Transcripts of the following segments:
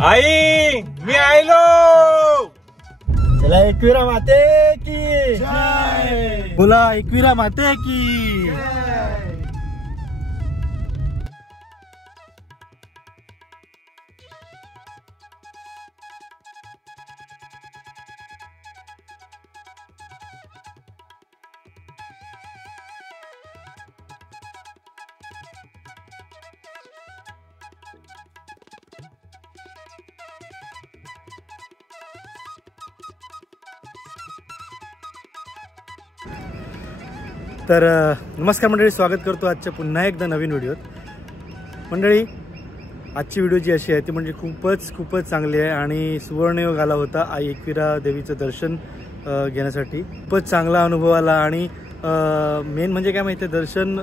आई मी आयलो. चला एकविरा माते की जय. बोला एकविरा माते की जय. तर नमस्कार मंडळी, स्वागत करतो आजच्या पुन्हा एकदा नवीन व्हिडिओत. मंडळी, आजची व्हिडिओ जी अशी आहे ती म्हणजे खूपच चांगली आहे आणि सुवर्णयोग आला होता आई एकविरा देवीचं दर्शन घेण्यासाठी. खूपच चांगला अनुभव आला आणि मेन म्हणजे काय माहिती आहे, दर्शन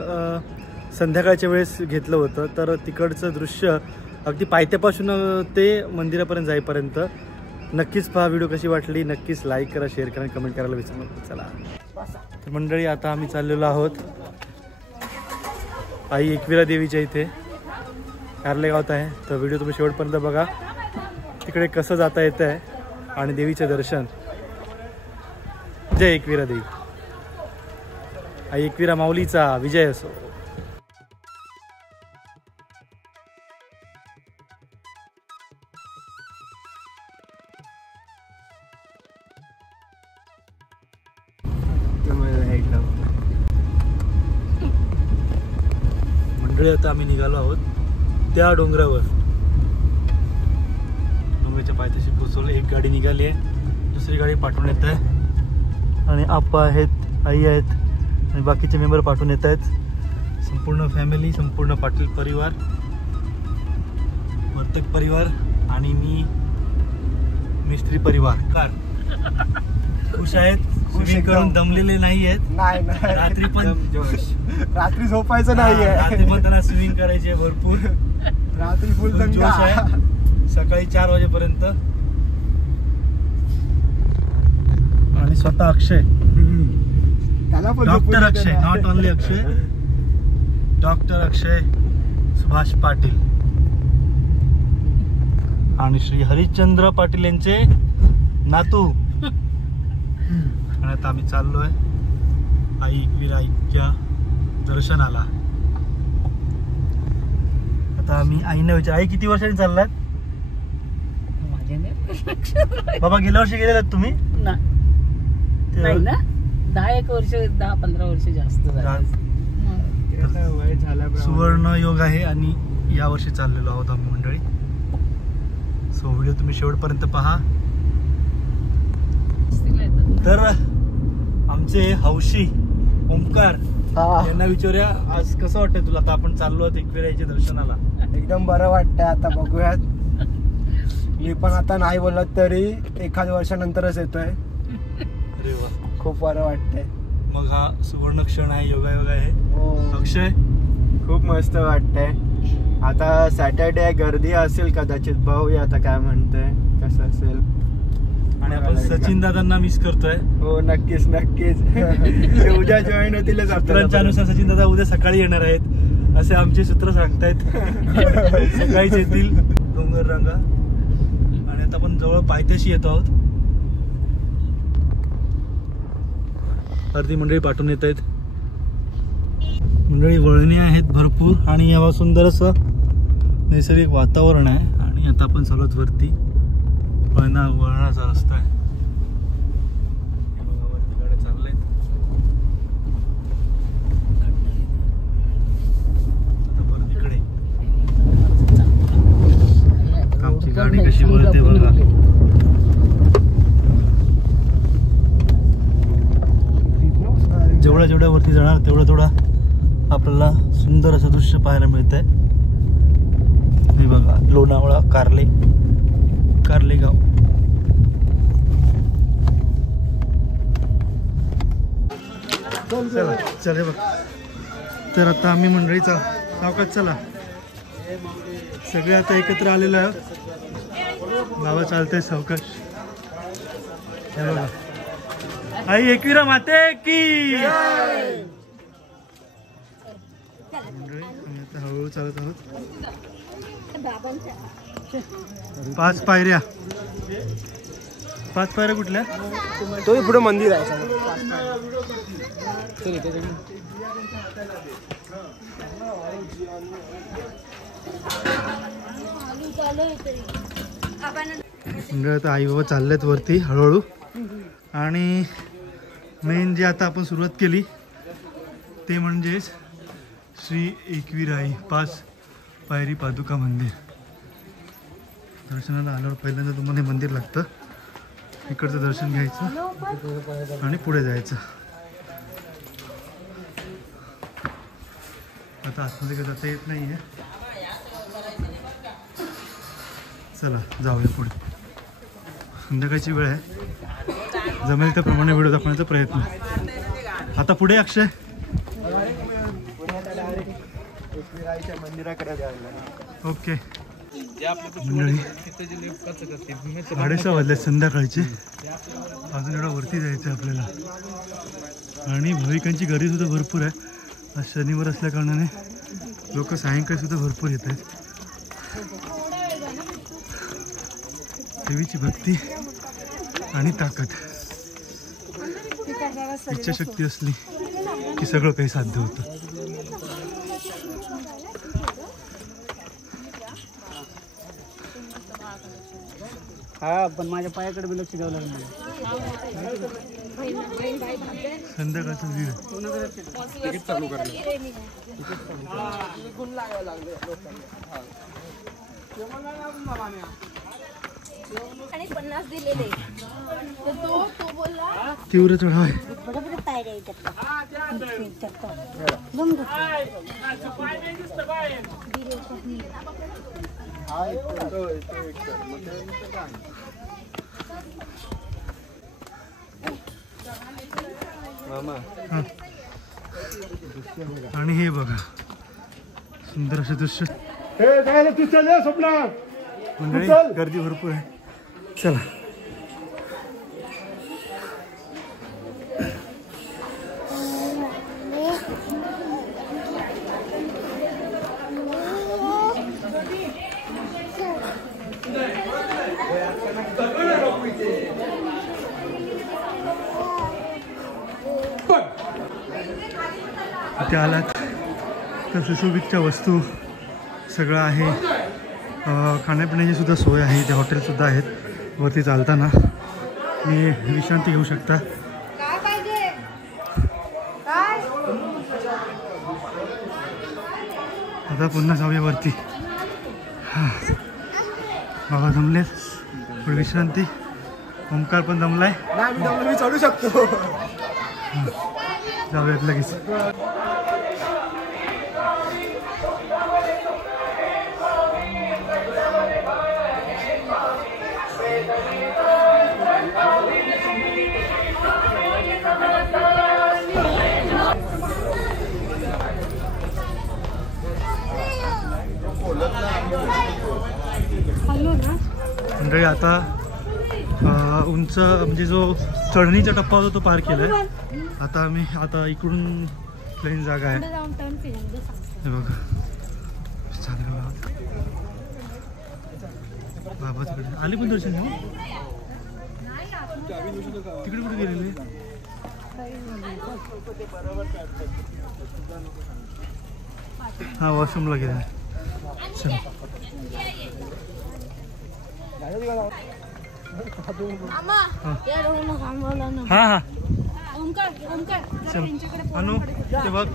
संध्याकाळच्या वेळेस घेतलं होतं. तर तिकडचं दृश्य अगदी पायथ्यापासून ते मंदिरापर्यंत जाईपर्यंत नक्कीच पहा. व्हिडिओ कशी वाटली नक्कीच लाईक करा, शेअर करा, कमेंट करायला विसरू नका. चला तर मंडळी, आता आम्ही चाललेलो आहोत आई एकविरा देवीच्या इथे कारलेगावात आहे. तर व्हिडिओ तुम्ही शेवटपर्यंत बघा. तिकडे कसं जाता येतं आहे आणि देवीचं दर्शन. जय एकविरा देवी. आई एकविरा माऊलीचा विजय असो. मंडळी, आता आम्ही निघालो आहोत त्या डोंगरावर. डोंगराच्या पायथ्याशी पोचवलं. एक गाडी निघाली आहे, दुसरी गाडी पाठवून येत आहे आणि आप्पा आहेत, आई आहेत आणि बाकीचे मेंबर पाठवून येत आहेत. संपूर्ण फॅमिली, संपूर्ण पाटील परिवार, वर्तक परिवार आणि मी मिस्त्री परिवार. खुश आहेत, स्विमिंग करून दमलेले नाही आहेत. रात्री झोपायचं नाहीये. रात्री पण त्यांना स्विमिंग करायची आहे भरपूर. रात्री फुल जोश आहे. सकाळी 4 वाजेपर्यंत. आणि स्वतः अक्षय, त्याला पण doctor Akshay, not only Akshay, doctor Akshay Subhash Patil आणि श्री हरिश्चंद्र पाटील यांचे नातू. आणि आता आम्ही चाललोय आई एकविराईच्या दर्शनाला. आता आम्ही आईने विचार, आई किती वर्षांनी चाललात? बाबा गेल्या वर्षी गेलेलात तुम्ही? नाही ना, 10-1 वर्ष, 10-15 वर्ष जास्त वय झालं. सुवर्ण योग आहे आणि या वर्षी चाललेलो आहोत आम्ही मंडळी. सो व्हिडिओ तुम्ही शेवटपर्यंत पहा. तर आमचे हौशी ओंकार यांना विचारूया, आज कसं वाटतंय तुला? आता आपण चाललो आहोत एकविराईच्या दर्शनाला. एकदम बरं वाटतंय. आता बघूयात. मी पण आता नाही बोलत तरी 1 वर्षानंतरच येतोय. अरे वा, खूप बरं वाटतंय. मग हा सुवर्ण क्षण आहे, योगायोग आहे. अक्षय, खूप मस्त वाटतंय. आता सॅटर्डे गर्दी असेल कदाचित, बघूया आता काय म्हणतंय, कसं असेल. आणि आपण सचिन दादांना मिस करतोय. हो, नक्कीच. उद्या जॉईन होतील. सूत्रांच्यानुसार सचिन दादा उद्या सकाळी येणार आहेत असे आमचे सूत्र सांगतायत. सकाळीच येतील डोंगर रांगा. आणि आता आपण जवळ पायथ्याशी येतो आहोत. अर्धी मंडळी पाठवून येत आहेत. मंडळी वळणे आहेत भरपूर आणि यावर सुंदर असं नैसर्गिक वातावरण आहे. आणि आता आपण चालत वरती वळणाचा रस्ता आहे. वरती गाड्या चालल्यात. आता परत इकडे आमची गाडी कशी वळते बघा. जेवढ्या वरती जाणार तेवढं आपल्याला सुंदर असं दृश्य पाहायला मिळत आहे. हे बघा, लोणावळा कारलेगाव. चल बघ. तर आता आम्ही मंडळीचा सावकाश चला सगळे आता एकत्र आलेलो आहे. बाबा चालतंय सावकाश. हे बघा, आई एकविरा माते की. मंडळी आम्ही आता हळूहळू चालत आहोत. 5 पायऱ्या. 5 पायऱ्या कुठल्या? तो पुढे मंदिर आहे. म्हणजे आता आई बाबा चाललेत वरती हळूहळू. आणि मेन जे आता आपण सुरुवात केली ते म्हणजेच श्री एकविराई 5 पायरी पादुका मंदिर. दर्शनाला आल्यावर पहिल्यांदा तुम्हाला हे मंदिर लागतं. इकडचं दर्शन घ्यायचं आणि पुढे जायचं. आता आतमध्ये काही जाता येत नाही आहे. चला जाऊया पुढे. संध्याकाळची वेळ आहे. जमेल त्याप्रमाणे व्हिडिओ दाखवण्याचा प्रयत्न. आता पुढे अक्षय मंदिराकडे जायला. ओके. मंडळी 6:30 वाजले संध्याकाळचे. अजून एवढा वरती जायचं आहे आपल्याला. आणि भाविकांची गर्दी सुद्धा भरपूर आहे. आज शनिवार असल्या कारणाने लोक सायंकाळी सुद्धा भरपूर येत आहेत. देवीची भक्ती आणि ताकद, इच्छाशक्ती असली की सगळं काही साध्य होतं. हा पण माझ्या पायाकडे बी लक्ष द्यावं लागेल. संध्याकाळचा व्ह्यू चालू करणं. आणि 50 दिलेले तर तो बोलला तीव्र चढाव आहे. बरोबर पायऱ्या येतात. आणि हे बघा सुंदर असं दृश्य. मंडळी गर्दी भरपूर आहे. चला इथे आलात तर सुशोभितच्या वस्तू सगळं आहे. खाण्यापिण्याची सुद्धा सोय आहे. इथे हॉटेलसुद्धा आहेत. वरती चालताना मी विश्रांती घेऊ शकता. आता पुन्हा जाऊया वरती. बाबा जमलेत. थोडी विश्रांती. ओंकार पण जमलाय. मी चढू शकतो. जाऊयात लगेच. मंडळी आता उंच म्हणजे जो चढणीचा टप्पा होता तो पार केलाय. आता आम्ही इकडून प्लेन जागा आहे. हे बघा बाबा तिकडे आली पण दर्शन घेऊ. तिकडे कुठे गेलेले? हा वॉशरूमला गेला. चला हा हा चल अनु ते बघ.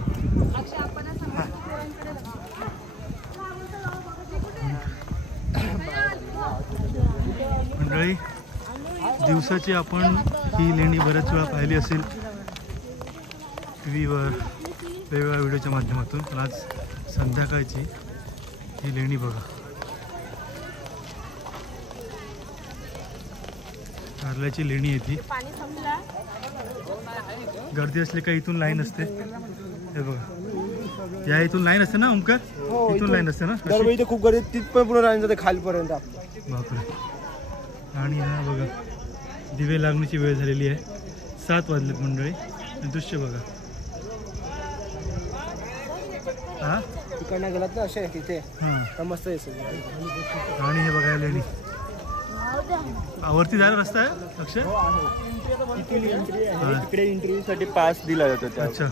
मंडळी दिवसाची आपण ही लेणी बऱ्याच वेळा पाहिली असेल टीव्हीवर वेगवेगळ्या व्हिडिओच्या माध्यमातून. पण आज संध्याकाळची ही लेणी बघा. कारल्याची लेणी आहे ती. गर्दी असली का इथून लाईन असते. हे बघा या इथून लाईन असते ना ओंकार. इथून लाईन असते ना. इथे खूप गर्दी. तिथपर्यंत पुढे लाईन जाते खालीपर्यंत. बापरे. आणि हा बघा दिवे लागण्याची वेळ झालेली आहे. 7 वाजलेत मंडळी. दृश्य बघा. हा इकडनं गेलात ना असे तिथे हां तर मस्त दिसेल. आणि हे बघायला लेणी वरती जायला रस्ता आहे अक्षय. तिथून एंट्री आहे, तिकडे इंटरव्ह्यूसाठी पास दिला जातो त्या. अच्छा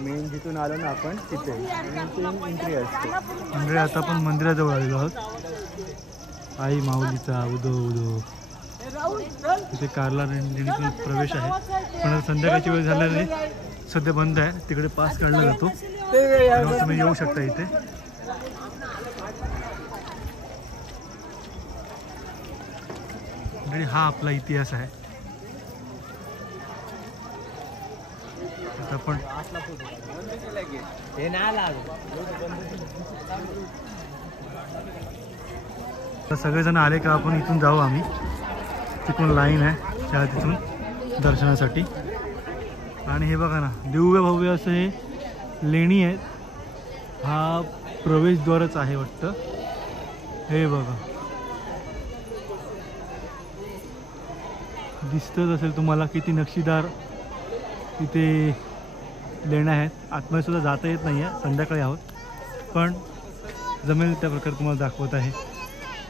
मेन जिथून आलो ना आपण तिथे एंट्री असते. म्हणजे आता आपण मंदिराजवळ आलेलो आहोत. आई माऊलीचा उदो उदो तिथे कारला लेणीतून प्रवेश आहे, पण आता संध्याकाळची वेळ झाल्याने सध्या बंद आहे. तिकडे पास काढला जातो, तेव्हा तुम्ही येऊ शकता इथे. म्हणजे हा आपला इतिहास आहे. आता आपण सगळेजण आले का आपण इथून जाऊ. आम्ही तिथून लाईन आहे त्या तिथून दर्शनासाठी. आणि हे बघा ना दिव्य भव्य असं हे लेणी आहेत. हा प्रवेशद्वारच आहे वाटतं. हे बघा दिसतच असेल तुम्हाला किती नक्षीदार इथे लेण्या आहेत. आतमध्ये सुद्धा जाता येत नाही आहे, संध्याकाळी आहोत, पण जमेल त्या प्रकारे तुम्हाला दाखवत आहे.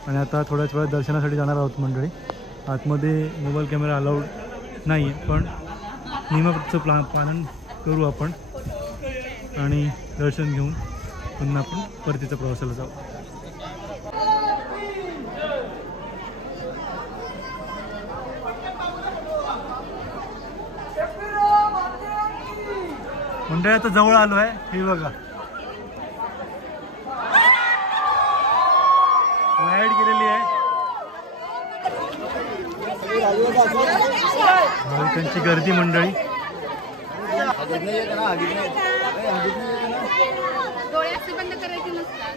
आणि आता थोड्याच वेळात दर्शनासाठी जाणार आहोत मंडळी. आतमध्ये मोबाईल कॅमेरा अलाउड नाही आहे, पण नियमाचं पालन करू आपण आणि दर्शन घेऊन पुन्हा आपण परतीच्या प्रवासाला जाऊ. मंडळी आता जवळ आलो आहे. हे बघा लाईट गेलेली आहे. भाविकांची गर्दी मंडळी. डोळे असे बंद करायचे नसतात.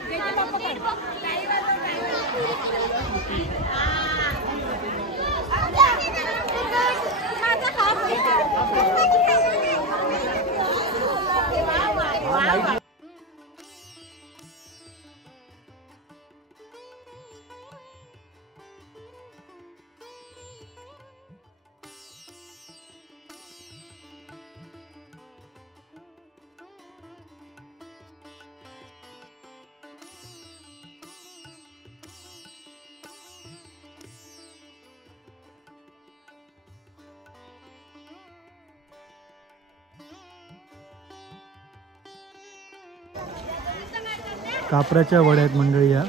कापराच्या वड्या आहेत मंडळी या.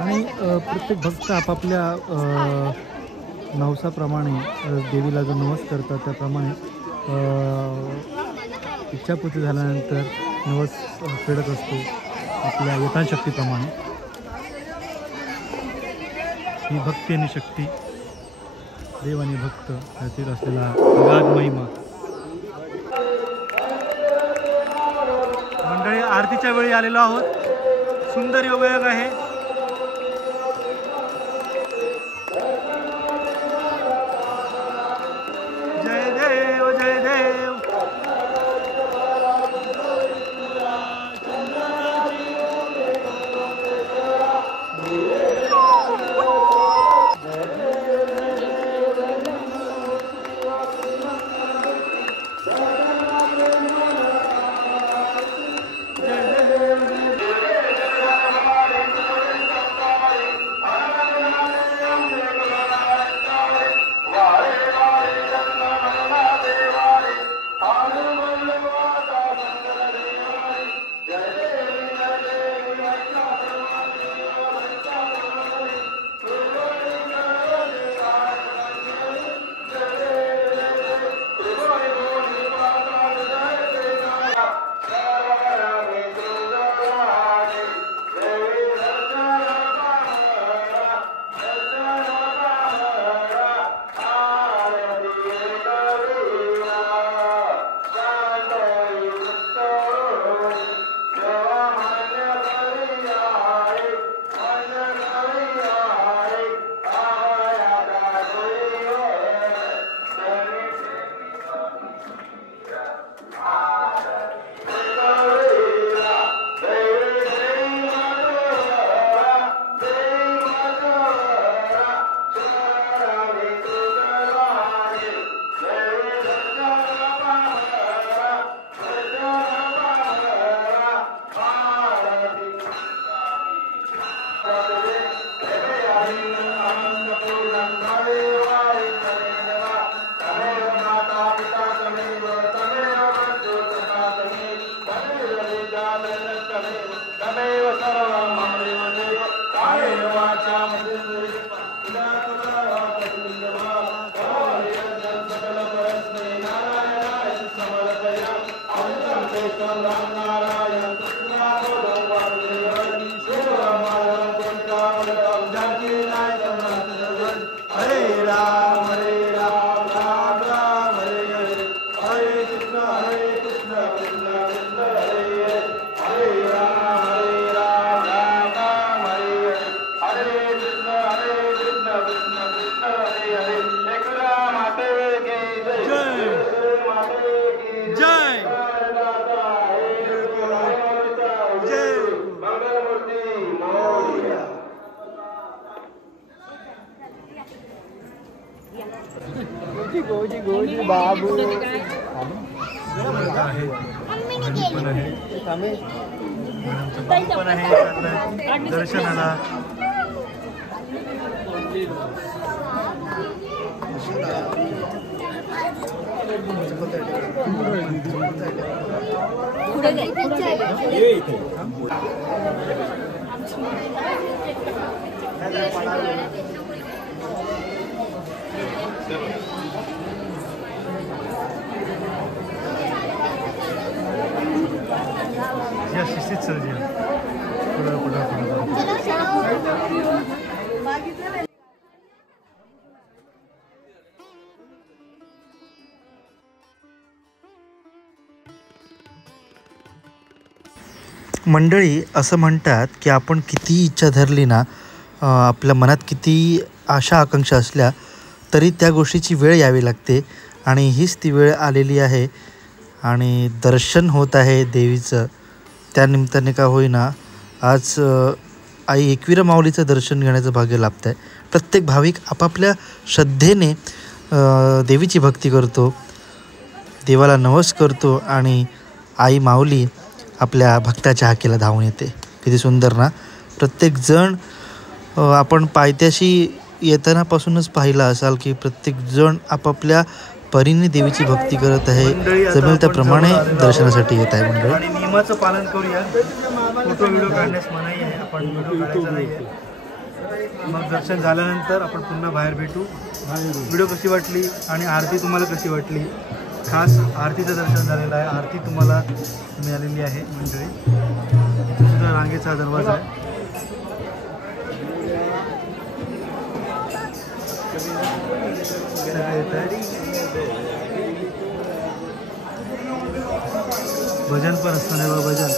आणि प्रत्येक भक्त आपापल्या नवसाप्रमाणे देवीला जो नवस करतात त्याप्रमाणे इच्छापूर्ती झाल्यानंतर नवस फेडत असतो आपल्या यथाशक्तीप्रमाणे. ही भक्ती आणि शक्ती, देव आणि भक्त यातील असलेला अगाध महिमा. मंडळी आरतीच्या वेळी आलेलो आहोत. सुंदर योगायोग आहे. जय देव जय देव. गोजी गोजी बाबू पण आहे दर्शनाला. या शिस्तीत चल या. मंडळी असं म्हणतात की आपण किती इच्छा धरली ना, आपल्या मनात किती आशा आकांक्षा असल्या तरी त्या गोष्टीची वेळ यावी लागते आणि हीच ती वेळ आलेली आहे आणि दर्शन होत आहे देवीचं. त्यानिमित्ताने का होईना आज आई एकविरा माऊलीचं दर्शन घेण्याचं भाग्य लाभतं आहे. प्रत्येक भाविक आपापल्या श्रद्धेने देवीची भक्ती करतो, देवाला नवस करतो आणि आई माऊली आपल्या भक्ताच्या हाकेला धावून येते. किती सुंदर ना. प्रत्येकजण आपण पायथ्याशी येतानापासूनच पाहिलं असाल की प्रत्येकजण आपापल्या परीने देवीची भक्ती करत आहे, जमेल त्याप्रमाणे दर्शनासाठी येत आहे. मंडळी आणि नियमाचं पालन करूया. फोटो व्हिडिओ काढण्यास मनाई आहे, आपण व्हिडिओ काढायचा नाही आहे. मग दर्शन झाल्यानंतर आपण पुन्हा बाहेर भेटू. व्हिडिओ कशी वाटली आणि आरती तुम्हाला कशी वाटली? खास आरतीचं दर्शन झालेलं आहे, आरती तुम्हाला मिळालेली आहे. मंडळी इथे सुद्धा रांगेचा दरवाजा आहे. भजन पण असतं ना भजन.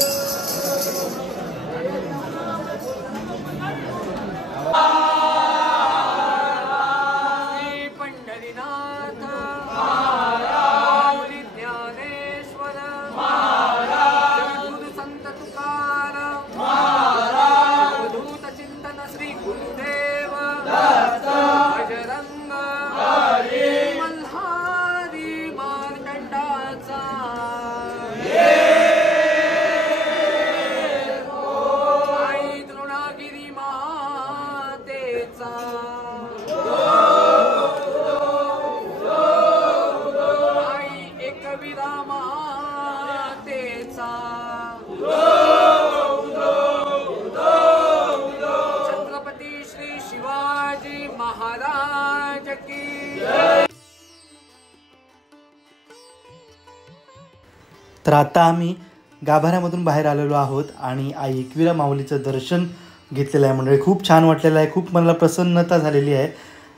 तर आता आम्ही गाभाऱ्यामधून बाहेर आलेलो आहोत आणि आई एकविरा माऊलीचं दर्शन घेतलेलं आहे. मंडळी खूप छान वाटलेलं आहे, खूप मनाला प्रसन्नता झालेली आहे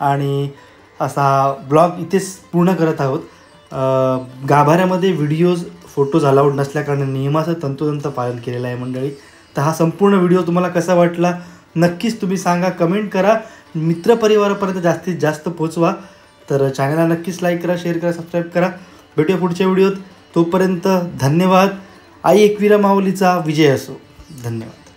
आणि असा ब्लॉग इथेच पूर्ण करत आहोत. गाभाऱ्यामध्ये व्हिडिओज फोटोज अलाउड नसल्याकारणे नियमाचं तंतोतंत पालन केलेलं आहे. मंडळी तर हा संपूर्ण व्हिडिओ तुम्हाला कसा वाटला नक्कीच तुम्ही सांगा, कमेंट करा, मित्रपरिवारापर्यंत जास्तीत जास्त पोहोचवा. तर चॅनलला नक्कीच लाईक करा, शेअर करा, सबस्क्राईब करा. भेटूया पुढच्या व्हिडिओत. तोपर्यंत धन्यवाद. आई एकविरा माऊलीचा विजय असो. धन्यवाद.